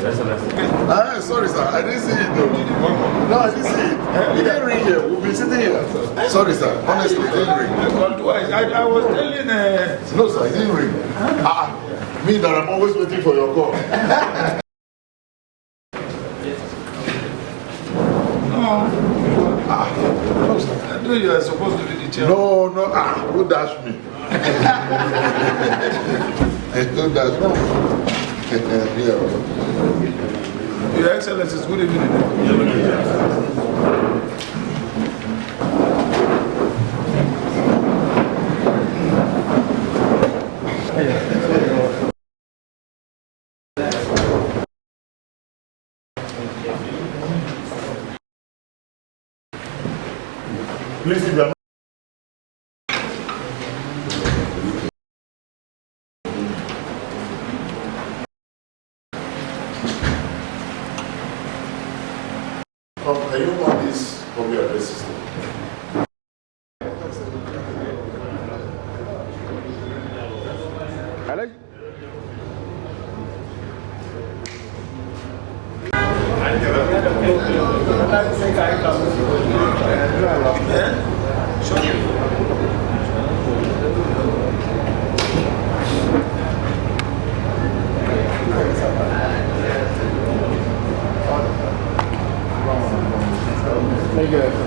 Sorry, sir. I didn't see it though. No, I didn't see it. It didn't ring here. We've been sitting here. Sorry, sir. Honestly, it didn't ring. I was telling. No, sir, it didn't ring. Me that I'm always waiting for your call. No, sir. I know you are supposed to be the chairman. No, no. Who dashed me? Who dashed me? Yeah. Your Excellency, good evening. Please, if you are can you want this copy address system? Thank you.